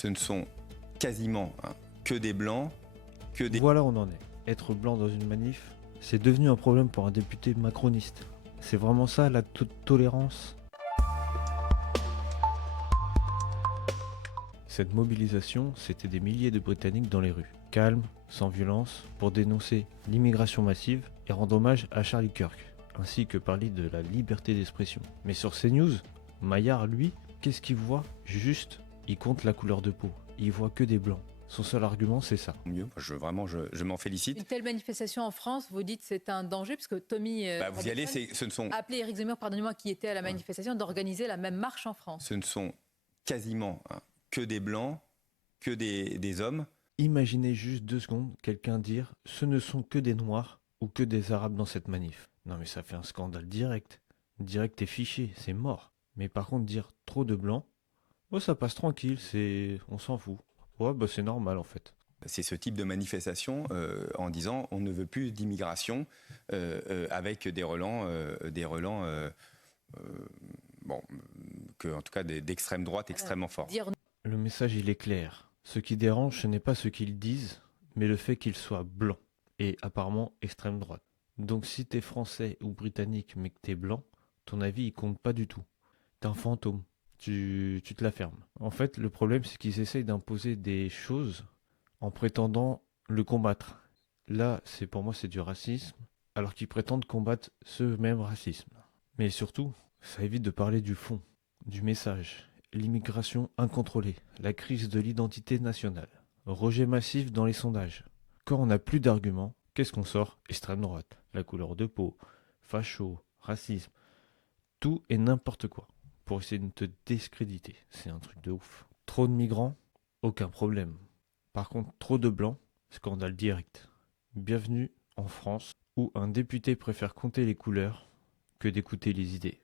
Ce ne sont quasiment que des blancs, que des... Voilà où on en est. Être blanc dans une manif, c'est devenu un problème pour un député macroniste. C'est vraiment ça la toute tolérance? Cette mobilisation, c'était des milliers de Britanniques dans les rues, calmes, sans violence, pour dénoncer l'immigration massive et rendre hommage à Charlie Kirk, ainsi que parler de la liberté d'expression. Mais sur CNews, Maillard, lui, qu'est-ce qu'il voit? Juste, il compte la couleur de peau. Il voit que des blancs. Son seul argument, c'est ça. Mieux, je m'en félicite. Une telle manifestation en France, vous dites c'est un danger, puisque Tommy Vous y allez, ce ne sont... a appelé Éric Zemmour, pardonnez-moi, qui était à la manifestation, d'organiser la même marche en France. Ce ne sont quasiment que des blancs, que des hommes. Imaginez juste 2 secondes quelqu'un dire « ce ne sont que des noirs ou que des arabes dans cette manif ». Non mais ça fait un scandale direct. Direct et fiché, c'est mort. Mais par contre dire trop de blancs, oh, ça passe tranquille, on s'en fout. Ouais bah c'est normal en fait. C'est ce type de manifestation en disant on ne veut plus d'immigration avec des relents en tout cas d'extrême droite extrêmement forts. Le message il est clair. Ce qui dérange ce n'est pas ce qu'ils disent, mais le fait qu'ils soient blancs et apparemment extrême droite. Donc si t'es français ou britannique mais que t'es blanc, ton avis il compte pas du tout. T'es un fantôme. Tu te la fermes. En fait, le problème, c'est qu'ils essayent d'imposer des choses en prétendant le combattre. Là, pour moi, c'est du racisme, alors qu'ils prétendent combattre ce même racisme. Mais surtout, ça évite de parler du fond, du message. L'immigration incontrôlée, la crise de l'identité nationale, rejet massif dans les sondages. Quand on n'a plus d'arguments, qu'est-ce qu'on sort? Extrême droite, la couleur de peau, facho, racisme, tout et n'importe quoi. Pour essayer de te discréditer. C'est un truc de ouf. Trop de migrants, aucun problème. Par contre, trop de blancs, scandale direct. Bienvenue en France, où un député préfère compter les couleurs que d'écouter les idées.